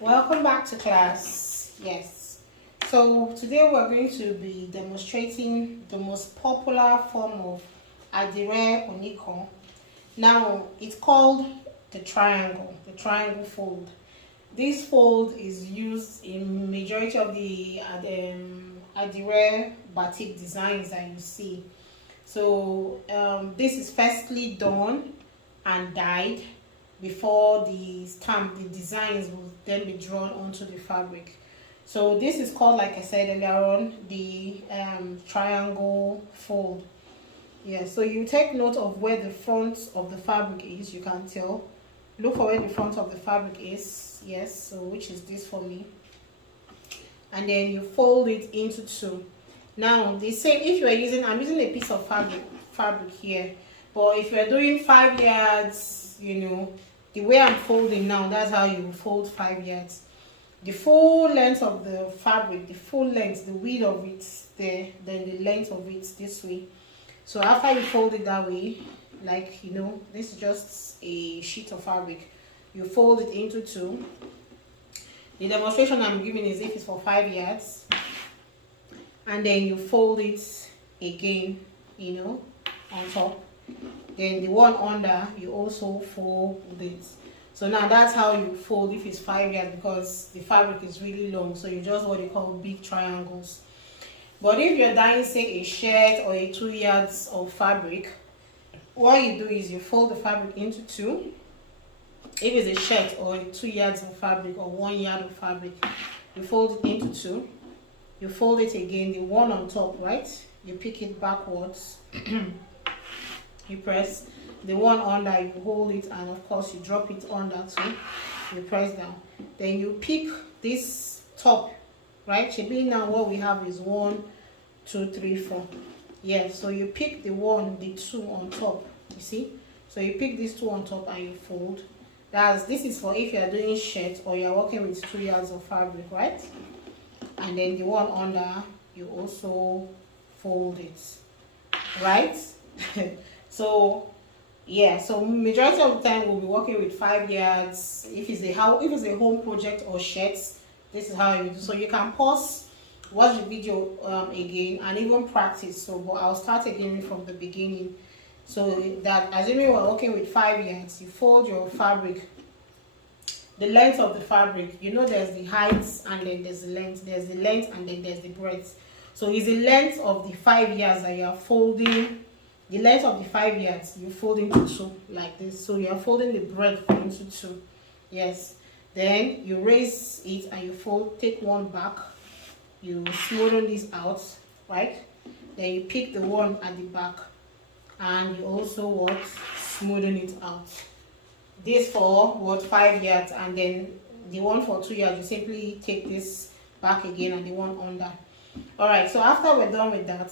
Welcome back to class. Yes. So today we're going to be demonstrating the most popular form of Adire Onikon. Now it's called the triangle fold. This fold is used in majority of the Adire batik designs that you see. So this is firstly done and dyed before the designs will then be drawn onto the fabric. So this is called, like I said earlier on, the triangle fold. Yeah, so you take note of where the front of the fabric is. You can tell. Look for where the front of the fabric is. Yes, so which is this for me. And then you fold it into two. Now the same, if you are using, I'm using a piece of fabric here, but if you are doing 5 yards, the way I'm folding now, that's how you fold 5 yards. The full length of the fabric, the full length, the width of it there, then the length of it this way. So after you fold it that way, like this is just a sheet of fabric, you fold it into two. The demonstration I'm giving is if it's for 5 yards, and then you fold it again, on top. Then the one under, you also fold it. So now that's how you fold if it's 5 yards, because the fabric is really long, so you just what they call big triangles. But if you're dyeing, say, a shirt or a 2 yards of fabric, what you do is you fold the fabric into two. If it's a shirt or 2 yards of fabric or 1 yard of fabric, you fold it into two. You fold it again, the one on top, right? You pick it backwards. You press the one under, you hold it, and of course you drop it under too. You press down. Then you pick this top, right? Shibori, now what we have is 1, 2, 3, 4. Yeah, so you pick the two on top, you see? So you pick these two on top and you fold. This is for if you are doing shirt or you are working with 2 yards of fabric, right? And then the one under, you also fold it, right? So yeah, so majority of the time we'll be working with 5 yards. If it's a home project or shirts, this is how you do. So you can pause, watch the video again, and even practice. So but I'll start again from the beginning. So that assuming we're working with 5 yards, you fold your fabric, the length of the fabric, there's the height and then there's the length. There's the length and then there's the breadth. So it's the length of the 5 yards that you are folding. The length of the 5 yards, you fold into two like this. So you are folding the breadth into two. Yes. Then you raise it and you take one back. You smoothen this out, right? Then you pick the one at the back and you also smoothen it out. This for 5 yards, and then the one for 2 yards, you simply take this back again and the one under. Alright, so after we're done with that,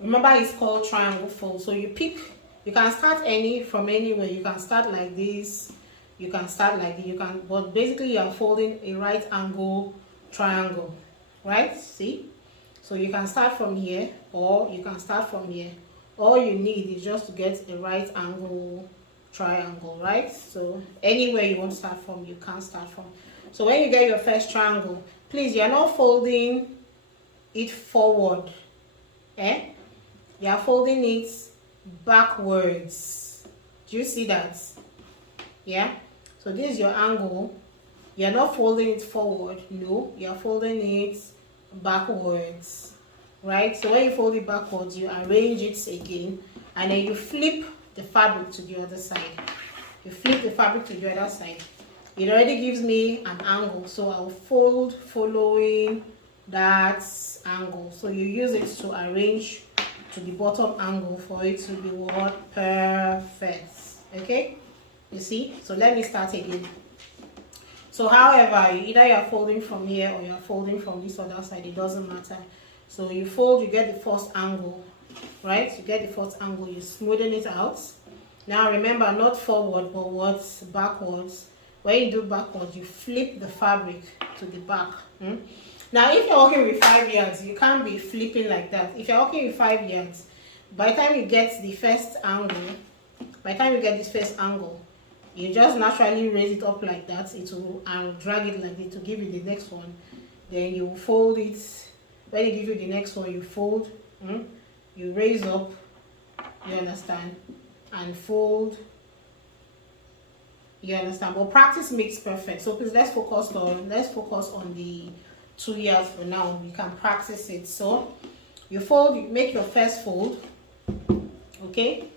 remember it's called triangle fold. So you can start from anywhere. You can start like this, you can start like this, but basically you are folding a right angle triangle, right? See? So you can start from here or you can start from here. All you need is just to get a right angle triangle, right? So anywhere you want to start from, you can start from. So when you get your first triangle, please, you're not folding it forward, you are folding it backwards. Do you see that? Yeah, so this is your angle. You're not folding it forward, no, you're folding it backwards, right? So when you fold it backwards, you arrange it again, and then you flip the fabric to the other side. You flip the fabric to the other side. It already gives me an angle, so I'll fold following that angle. So you use it to arrange to the bottom angle for it to be perfect. Okay, you see? So let me start again. So however, either you're folding from here or you're folding from this other side, it doesn't matter. So you fold, you get the first angle, right? You get the first angle, you smoothen it out. Now remember, not forward but backwards. When you do backwards, you flip the fabric to the back. Now if you're working with 5 yards, you can't be flipping like that. If you're working with 5 yards, by the time you get the first angle, You just naturally raise it up like that, it will, and drag it like it to give you the next one. Then you fold it. When it gives you the next one, you fold, you raise up, you understand, and fold. You understand? But practice makes perfect. So please let's focus on the 2 years for now. You can practice it. So you fold, you make your first fold, okay?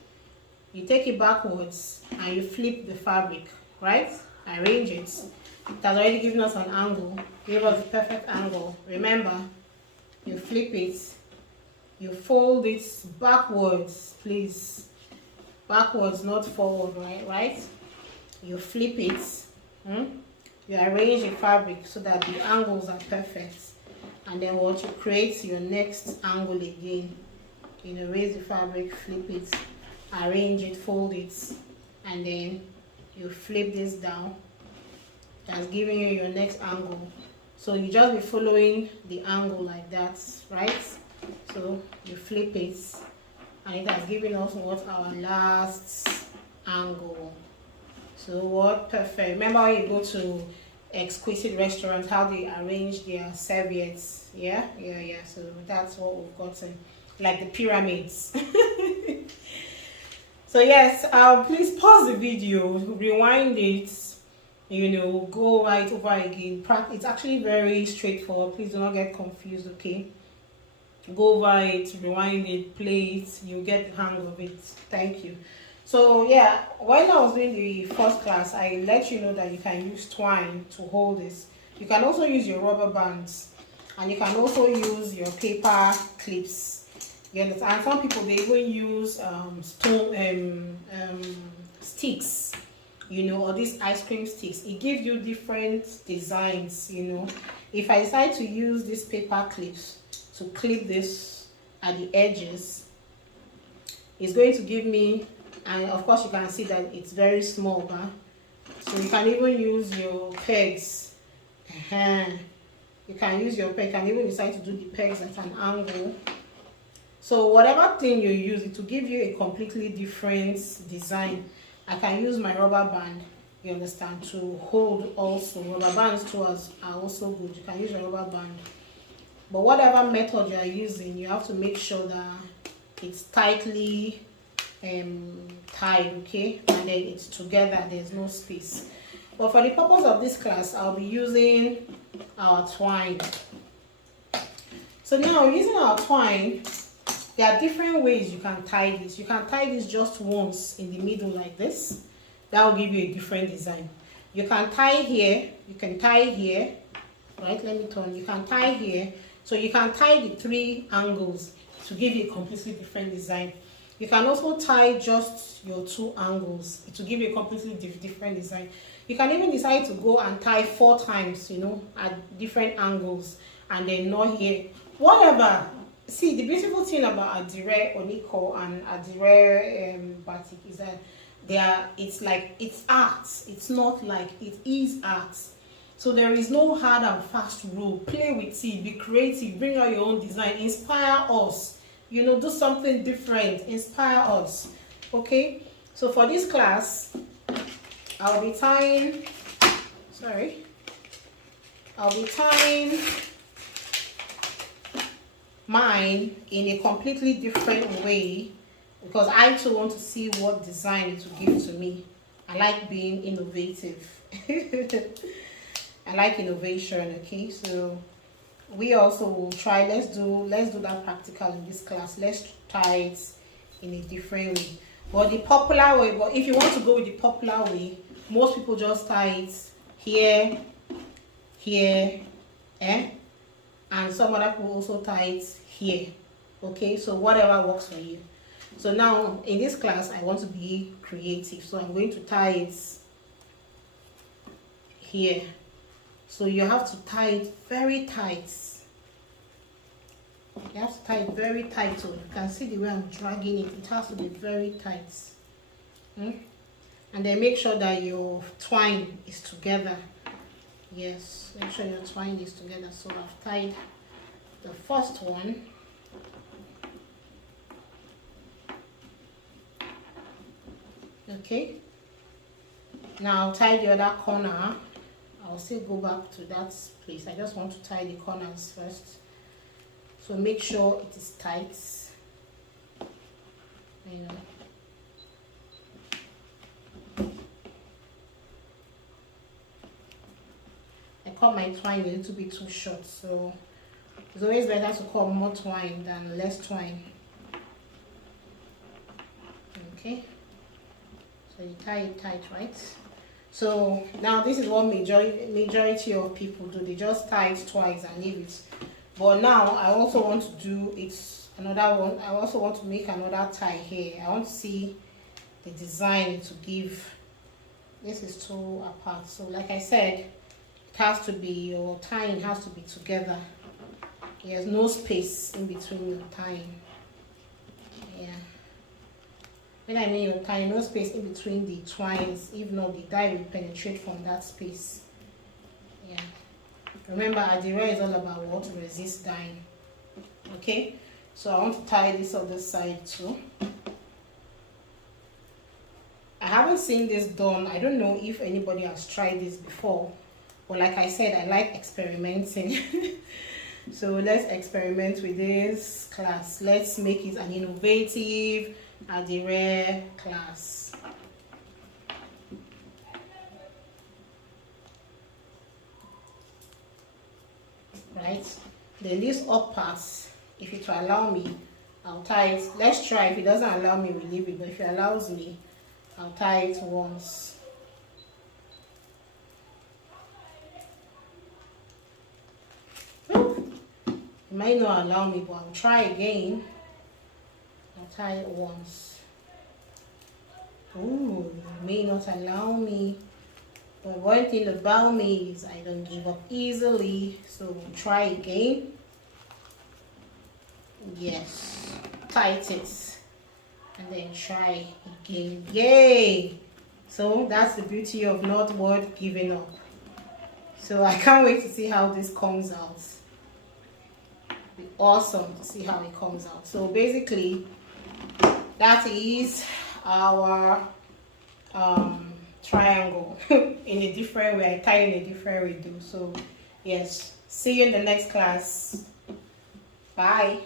You take it backwards and you flip the fabric, right? Arrange it. It has already given us an angle. Give us the perfect angle. Remember, you flip it, you fold it backwards, please. Backwards, not forward, right? You flip it, you arrange the fabric so that the angles are perfect. And then what, you create your next angle again. You know, raise the fabric, flip it, arrange it, fold it, and then you flip this down. That's giving you your next angle. So you just be following the angle like that, right? So you flip it, and it has given us what, our last angle. So what, perfect. Remember when you go to exquisite restaurants, how they arrange their serviettes? Yeah. So that's what we've gotten, like the pyramids. So yes, please pause the video, rewind it, you know, go right over again. It's actually very straightforward. Please do not get confused, okay? Go over it, rewind it, play it, you'll get the hang of it. Thank you. So yeah, when I was doing the first class, I let you know that you can use twine to hold this. You can also use your rubber bands, and you can also use your paper clips. You understand? And some people, they even use sticks, you know, or these ice cream sticks. It gives you different designs, you know. If I decide to use these paper clips to clip this at the edges, it's going to give me, and of course you can see that it's very small, huh? So you can even use your pegs. You can use your peg, you can even decide to do the pegs at an angle. So whatever thing you use, it will give you a completely different design. I can use my rubber band, you understand, to hold also. Rubber bands too are also good. You can use your rubber band. But whatever method you are using, you have to make sure that it's tightly tied, okay, and then it's together, there's no space. But for the purpose of this class, I'll be using our twine. So now, using our twine, there are different ways you can tie this. You can tie this just once in the middle like this. That will give you a different design. You can tie here, you can tie here, right? Let me turn. You can tie here. So you can tie the 3 angles to give you a completely different design. You can also tie just your 2 angles to give you a completely different design. You can even decide to go and tie 4 times, you know, at different angles, and then not here. Whatever. See, the beautiful thing about Adire Oniko and Adire batik is that it's like, it's art. It's not like, it is art. So there is no hard and fast rule. Play with it, be creative, bring out your own design, inspire us. You know, do something different, inspire us. Okay? So for this class, I'll be tying mine in a completely different way, because I too want to see what design it will give to me. I like being innovative. I like innovation, okay? So we also will try, let's do that practical in this class. Let's try it in a different way. But the popular way, but if you want to go with the popular way, most people just tie it here, and some other people also tie it here. Okay, so whatever works for you. So now in this class, I want to be creative, so I'm going to tie it here. So you have to tie it very tight. You have to tie it very tight, so you can see the way I'm dragging it. It has to be very tight. And then make sure that your twine is together. Yes, make sure your twine is together. So I've tied the first one. Okay. Now tie the other corner. I'll still go back to that place. I just want to tie the corners first, so make sure it is tight. You know. I cut my twine a little bit too short, so it's always better to cut more twine than less twine. Okay, so you tie it tight, right? So now this is what majority of people do. They just tie it twice and leave it. But now I also want to do it another one. I also want to make another tie here. I want to see the design to give. This is too apart, so like I said, it has to be, your tying has to be together. There's no space in between your tying. Yeah, when I mean your tying, no space in between the twines. If not, the dye will penetrate from that space. Yeah, remember, Adire is all about what? Resist dyeing. Okay, so I want to tie this other side too. I haven't seen this done. I don't know if anybody has tried this before, but like I said, I like experimenting. So let's experiment with this class. Let's make it an innovative Adire class. Right, then this up part, if it will allow me, I'll tie it. Let's try. If it doesn't allow me, we leave it, but if it allows me, I'll tie it once. It might not allow me, but I'll try again. I'll tie it once. Ooh, it may not allow me. But one thing about me is I don't give up easily. So we'll try again. Yes, tight it. And then try again. Yay! So that's the beauty of not worth giving up. So I can't wait to see how this comes out. It'll be awesome to see how it comes out. So basically, that is our triangle in a different way. I tie in a different way too. So yes, see you in the next class. Bye.